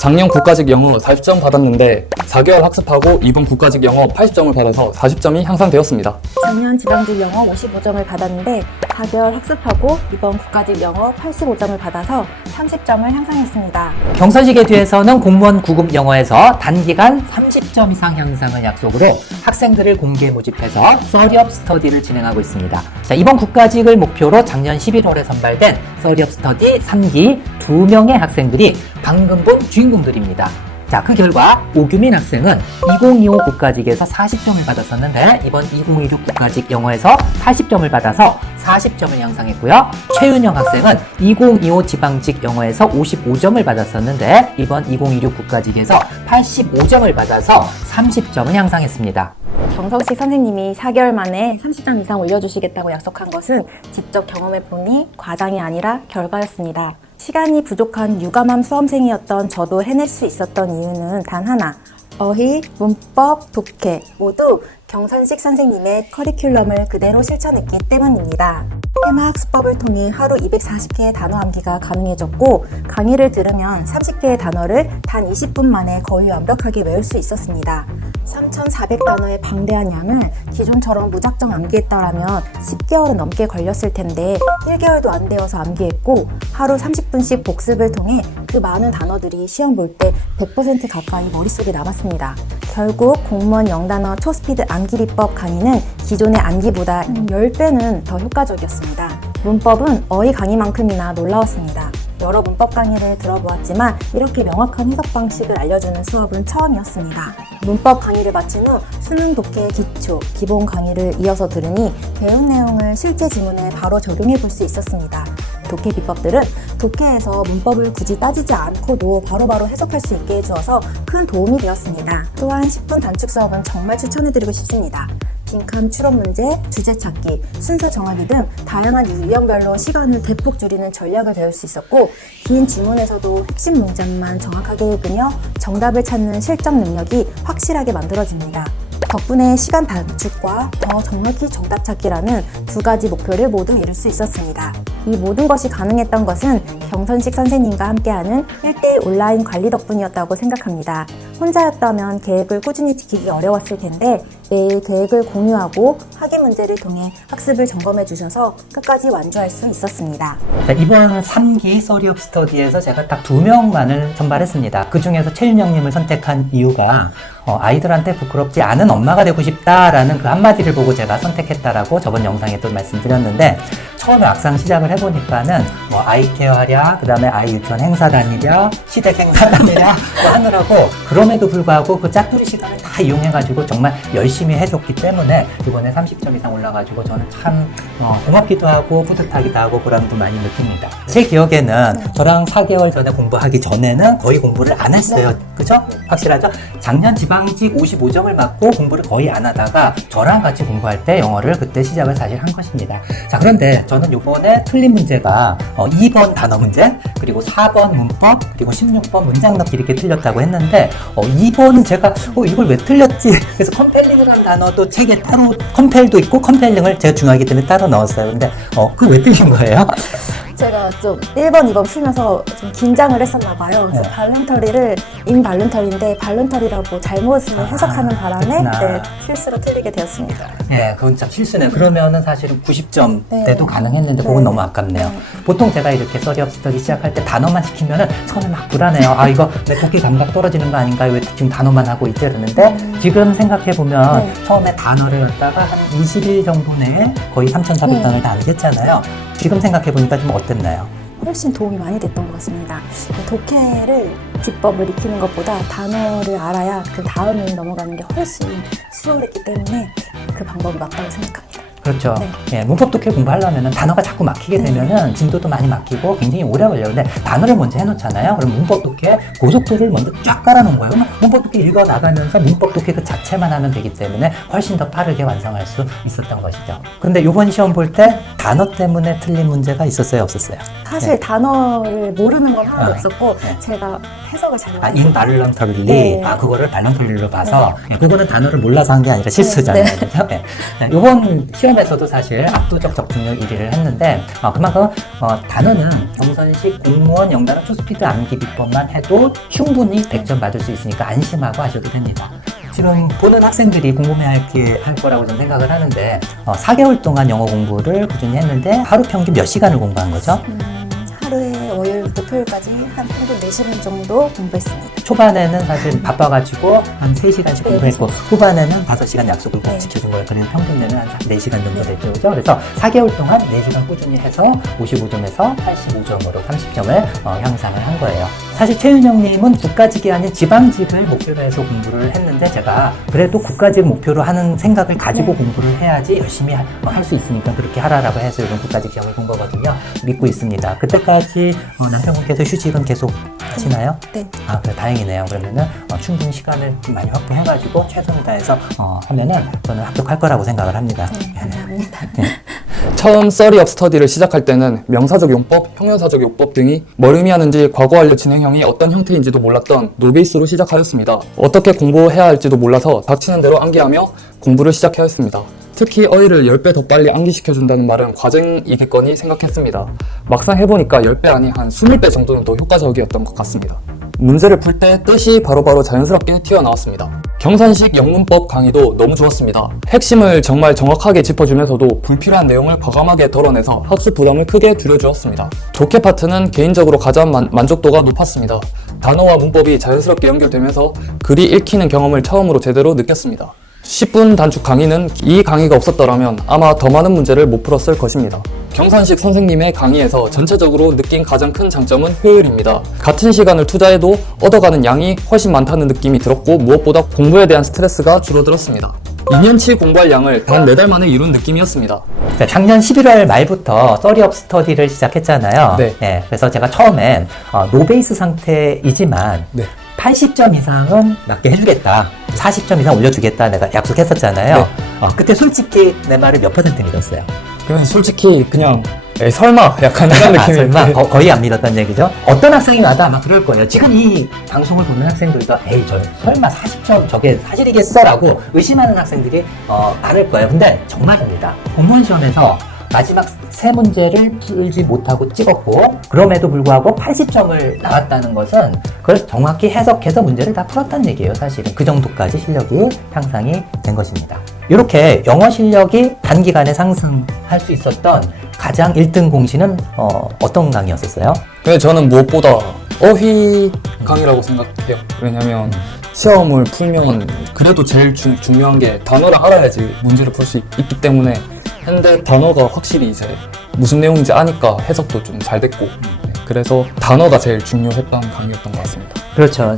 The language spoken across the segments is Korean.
작년 국가직 영어 40점 받았는데 4개월 학습하고 이번 국가직 영어 80점을 받아서 40점이 향상되었습니다. 작년 지방직 영어 55점을 받았는데 4개월 학습하고 이번 국가직 영어 85점을 받아서 30점을 향상했습니다. 경선시계 뒤에서는 공무원 9급 영어에서 단기간 30점 이상 향상을 약속으로 학생들을 공개 모집해서 서리업 스터디를 진행하고 있습니다. 자, 이번 국가직을 목표로 작년 11월에 선발된 서리업 스터디 3기 2명의 학생들이 방금 본 주인공들입니다. 자, 그 결과 오규민 학생은 2025 국가직에서 40점을 받았었는데 이번 2026 국가직 영어에서 80점을 받아서 40점을 향상했고요. 최윤영 학생은 2025 지방직 영어에서 55점을 받았었는데 이번 2026 국가직에서 85점을 받아서 30점을 향상했습니다. 정성식 선생님이 4개월 만에 30점 이상 올려주시겠다고 약속한 것은 직접 경험해보니 과장이 아니라 결과였습니다. 시간이 부족한 유감함 수험생이었던 저도 해낼 수 있었던 이유는 단 하나. 어휘, 문법, 독해 모두 경선식 선생님의 커리큘럼을 그대로 실천했기 때문입니다. 해마학습법을 통해 하루 240개의 단어 암기가 가능해졌고 강의를 들으면 30개의 단어를 단 20분 만에 거의 완벽하게 외울 수 있었습니다. 3,400단어의 방대한 양을 기존처럼 무작정 암기했다라면 10개월은 넘게 걸렸을 텐데 1개월도 안 되어서 암기했고 하루 30분씩 복습을 통해 그 많은 단어들이 시험 볼 때 100% 가까이 머릿속에 남았습니다. 결국 공무원 영단어 초스피드 암기리법 강의는 기존의 암기보다 10배는 더 효과적이었습니다. 문법은 어휘 강의만큼이나 놀라웠습니다. 여러 문법 강의를 들어보았지만 이렇게 명확한 해석 방식을 알려주는 수업은 처음이었습니다. 문법 강의를 마친 후 수능 독해 기초, 기본 강의를 이어서 들으니 배운 내용을 실제 지문에 바로 적용해 볼 수 있었습니다. 독해 비법들은 독해에서 문법을 굳이 따지지 않고도 바로바로 해석할 수 있게 해주어서 큰 도움이 되었습니다. 또한 10분 단축 수업은 정말 추천해드리고 싶습니다. 빈칸 추론 문제, 주제 찾기, 순서 정하기 등 다양한 유형별로 시간을 대폭 줄이는 전략을 배울 수 있었고 긴 지문에서도 핵심 문장만 정확하게 읽으며 정답을 찾는 실전 능력이 확실하게 만들어집니다. 덕분에 시간 단축과 더 정확히 정답 찾기라는 두 가지 목표를 모두 이룰 수 있었습니다. 이 모든 것이 가능했던 것은 경선식 선생님과 함께하는 1대1 온라인 관리 덕분이었다고 생각합니다. 혼자였다면 계획을 꾸준히 지키기 어려웠을 텐데 매일 계획을 공유하고 학위 문제를 통해 학습을 점검해 주셔서 끝까지 완주할 수 있었습니다. 자, 이번 3기 서리업 스터디에서 제가 딱 2명만을 선발했습니다. 그 중에서 최윤영님을 선택한 이유가 아이들한테 부끄럽지 않은 엄마가 되고 싶다라는 그 한마디를 보고 제가 선택했다라고 저번 영상에 또 말씀드렸는데 처음에 막상 시작을 해보니까는 뭐 아이 케어하랴, 그 다음에 아이 유치원 행사 다니랴, 시댁 행사 다니랴 하느라고 그럼에도 불구하고 그 짜투리 시간을 다 이용해가지고 정말 열심히 해줬기 때문에 이번에 30점 이상 올라가지고 저는 참 고맙기도 하고 뿌듯하기도 하고 보람도 많이 느낍니다. 제 기억에는 저랑 4개월 전에 공부하기 전에는 거의 공부를 안 했어요. 그죠? 확실하죠? 작년 지방직 55점을 맞고 공부를 거의 안 하다가 저랑 같이 공부할 때 영어를 그때 시작을 사실 한 것입니다. 자, 그런데 저는 이번에 틀린 문제가 2번 단어 문제, 그리고 4번 문법, 그리고 16번 문장 넣기 이렇게 틀렸다고 했는데 2번은 제가 이걸 왜 틀렸지? 그래서 컴펠링이라는 단어도 책에 따로 컴펠도 있고 컴펠링을 제가 중요하기 때문에 따로 넣었어요. 근데 그거 왜 틀린 거예요? 제가 좀 1번, 2번 풀면서 좀 긴장을 했었나 봐요. 그래서 발렌터리를 인발렌터리인데 발렌터리라고 잘못을 해석하는 바람에 실수로 틀리게 되었습니다. 네, 그건 참 실수네요. 그러면은 사실은 90점 대도 가능했는데 그건 네. 너무 아깝네요. 보통 제가 이렇게 서리업 스터디 시작할 때 단어만 시키면은 처음에 막 불안해요. 이거 내 독해 감각 떨어지는 거 아닌가? 왜 지금 단어만 하고 있지? 그러는데 지금 생각해보면 처음에 단어를 갖다가 한 20일 정도 내에 거의 3,400단어를 다 암기했잖아요. 지금 생각해보니까 좀 어땠나요? 훨씬 도움이 많이 됐던 것 같습니다. 독해를 기법을 익히는 것보다 단어를 알아야 그 다음에 넘어가는 게 훨씬 수월했기 때문에 그 방법이 맞다고 생각합니다. 그렇죠. 네. 예, 문법 독해 공부하려면 단어가 자꾸 막히게 되면은 진도도 많이 막히고 굉장히 오래 걸려요. 근데 단어를 먼저 해놓잖아요. 그럼 문법 독해 고속도로를 먼저 쫙 깔아놓은 거예요. 그럼 문법 독해 읽어 나가면서 문법 독해 그 자체만 하면 되기 때문에 훨씬 더 빠르게 완성할 수 있었던 것이죠. 그런데 이번 시험 볼 때 단어 때문에 틀린 문제가 있었어요, 없었어요? 사실 네. 단어를 모르는 건 하나도 없었고 네. 제가 해석을 잘 못했어요. 인발런터리. 네. 그거를 발런터리로 봐서 그거는 단어를 몰라서 한 게 아니라 실수잖아요. 네. 그죠? 네. 이번 시험 시험에서도 사실 압도적 적중률 1위를 했는데 그만큼 단어는 경선식 공무원 영단어 투스피드 암기 비법만 해도 충분히 100점 받을 수 있으니까 안심하고 하셔도 됩니다. 지금 보는 학생들이 궁금해할 거라고 저는 생각을 하는데 4개월 동안 영어 공부를 꾸준히 했는데 하루 평균 몇 시간을 공부한 거죠? 하루에 월요일부터 토요일까지 한 평균 4시간 정도 공부했습니다. 초반에는 사실 바빠가지고 한 3시간씩 공부했고 후반에는 5시간 약속을 꼭 네. 지켜준 거예요. 그래서 평균내는 한 4시간 정도 됐죠. 그죠? 그래서 4개월 동안 4시간 꾸준히 해서 55점에서 85점으로 30점을 향상을 한 거예요. 사실 최윤영님은 국가직이 아닌 지방직을 목표로 해서 공부를 했는데 제가 그래도 국가직 목표로 하는 생각을 가지고 공부를 해야지 열심히 할 수 있으니까 그렇게 하라라고 해서 이런 국가직 시험을 본 거거든요. 믿고 있습니다. 그때까지 남편분께서 휴직은 계속 하시나요? 네. 아, 그래 다행이네요. 그러면은 충분히 시간을 좀 많이 확보해가지고 최선을 다해서 하면은 저는 합격할 거라고 생각을 합니다. 네, 감사합니다. 처음 Study of Study를 시작할 때는 명사적 용법, 평면사적 용법 등이 뭘 의미하는지 과거 완료 진행형이 어떤 형태인지도 몰랐던 노베이스로 시작하였습니다. 어떻게 공부해야 할지도 몰라서 닥치는 대로 암기하며 공부를 시작하였습니다. 특히 어휘를 10배 더 빨리 암기시켜준다는 말은 과쟁이겠거니 생각했습니다. 막상 해보니까 10배 아니 한 20배 정도는 더 효과적이었던 것 같습니다. 문제를 풀 때 뜻이 바로바로 자연스럽게 튀어나왔습니다. 경선식 영문법 강의도 너무 좋았습니다. 핵심을 정말 정확하게 짚어주면서도 불필요한 내용을 과감하게 덜어내서 학습 부담을 크게 줄여주었습니다. 좋게 파트는 개인적으로 가장 만족도가 높았습니다. 단어와 문법이 자연스럽게 연결되면서 글이 읽히는 경험을 처음으로 제대로 느꼈습니다. 10분 단축 강의는 이 강의가 없었더라면 아마 더 많은 문제를 못 풀었을 것입니다. 경선식 선생님의 강의에서 전체적으로 느낀 가장 큰 장점은 효율입니다. 같은 시간을 투자해도 얻어가는 양이 훨씬 많다는 느낌이 들었고 무엇보다 공부에 대한 스트레스가 줄어들었습니다. 2년치 공부할 양을 단 4달 만에 이룬 느낌이었습니다. 작년 11월 말부터 Study of Study를 시작했잖아요. 네. 그래서 제가 처음엔 노베이스 상태이지만 네. 80점 이상은 낮게 해주겠다. 40점 이상 올려주겠다. 내가 약속했었잖아요. 네. 그때 솔직히 내 말을 몇 퍼센트 믿었어요? 그냥 솔직히 그냥 설마 약간 이런 느낌이 설마 거의 안 믿었단 얘기죠. 어떤 학생이 와도 아마 그럴 거예요. 지금 이 방송을 보는 학생들도 에이 저 설마 40점 저게 사실이겠어? 라고 의심하는 학생들이 많을 거예요. 근데 정말입니다. 공무원 시험에서 마지막 3문제를 풀지 못하고 찍었고 그럼에도 불구하고 80점을 나왔다는 것은 그걸 정확히 해석해서 문제를 다 풀었다는 얘기예요. 사실은 그 정도까지 실력이 향상이 된 것입니다. 이렇게 영어 실력이 단기간에 상승할 수 있었던 가장 1등 공신은 어떤 강의였었어요? 근데 저는 무엇보다 어휘 강의라고 생각해요. 왜냐면 시험을 풀면 그래도 제일 중요한 게 단어를 알아야지 문제를 풀 수 있기 때문에 했는데 단어가 확실히 이제 무슨 내용인지 아니까 해석도 좀 잘 됐고 그래서 단어가 제일 중요했던 강의였던 것 같습니다. 그렇죠.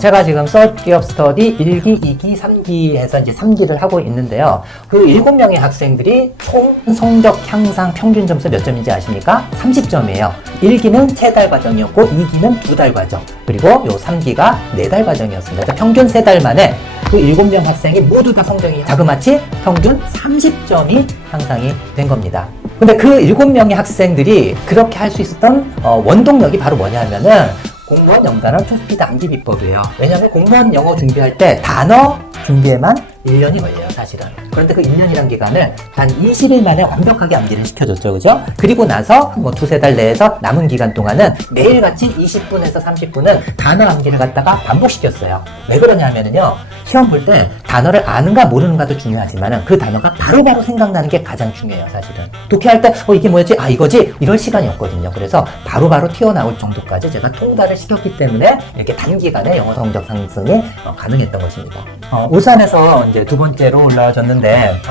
제가 지금 Study of Study 1기, 2기, 3기에서 이제 3기를 하고 있는데요. 그 7명의 학생들이 총 성적 향상 평균 점수 몇 점인지 아십니까? 30점이에요. 1기는 3달 과정이었고 2기는 2달 과정. 그리고 요 3기가 4달 과정이었습니다. 그래서 평균 3달 만에 그 7명 학생이 모두 다 성적이 자그마치 평균 30점이 향상이 된 겁니다. 근데 그 7명의 학생들이 그렇게 할 수 있었던 원동력이 바로 뭐냐면은 공무원 영단어 투스피드 암기 비법이에요. 왜냐하면 공무원 영어 준비할 때 단어 준비에만 1년이 걸려요, 사실은. 그런데 그 1년이란 기간을 단 20일 만에 완벽하게 암기를 시켜줬죠, 그죠? 그리고 나서 뭐 2-3달 내에서 남은 기간 동안은 매일같이 20분에서 30분은 단어 암기를 갖다가 반복시켰어요. 왜 그러냐면요, 시험 볼 때 단어를 아는가 모르는가도 중요하지만 그 단어가 바로바로 생각나는 게 가장 중요해요, 사실은. 독해할 때 이게 뭐였지? 아, 이거지? 이럴 시간이 없거든요. 그래서 바로바로 튀어나올 정도까지 제가 통달을 시켰기 때문에 이렇게 단기간에 영어 성적 상승이 가능했던 것입니다. 울산에서 이제 2번째로 올라와줬는데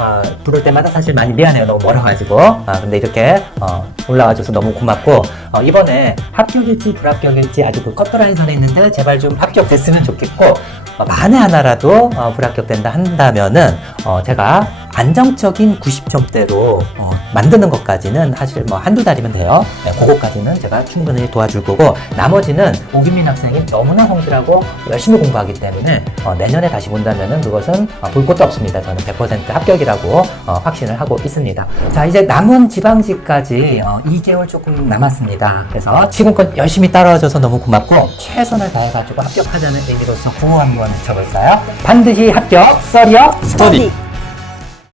부를 때마다 사실 많이 미안해요. 너무 멀어가지고. 근데 이렇게 올라와줘서 너무 고맙고 이번에 합격일지 불합격일지 아주 그 커트라인 선에 있는데 제발 좀 합격됐으면 좋겠고 만에 하나라도 불합격된다 한다면은 제가 안정적인 90점대로 만드는 것까지는 사실 뭐 한두 달이면 돼요. 네, 그거까지는 제가 충분히 도와줄 거고 나머지는 오규민 학생이 너무나 성실하고 열심히 공부하기 때문에 내년에 다시 본다면은 그것은 볼 것도 없습니다. 저는 100% 합격이라고 확신을 하고 있습니다. 자, 이제 남은 지방직까지 2개월 조금 남았습니다. 그래서 지금껏 열심히 따라와줘서 너무 고맙고 최선을 다해가지고 합격하자는 의미로서 구호 한번 외쳐볼까요? 반드시 합격, Study of 스터디!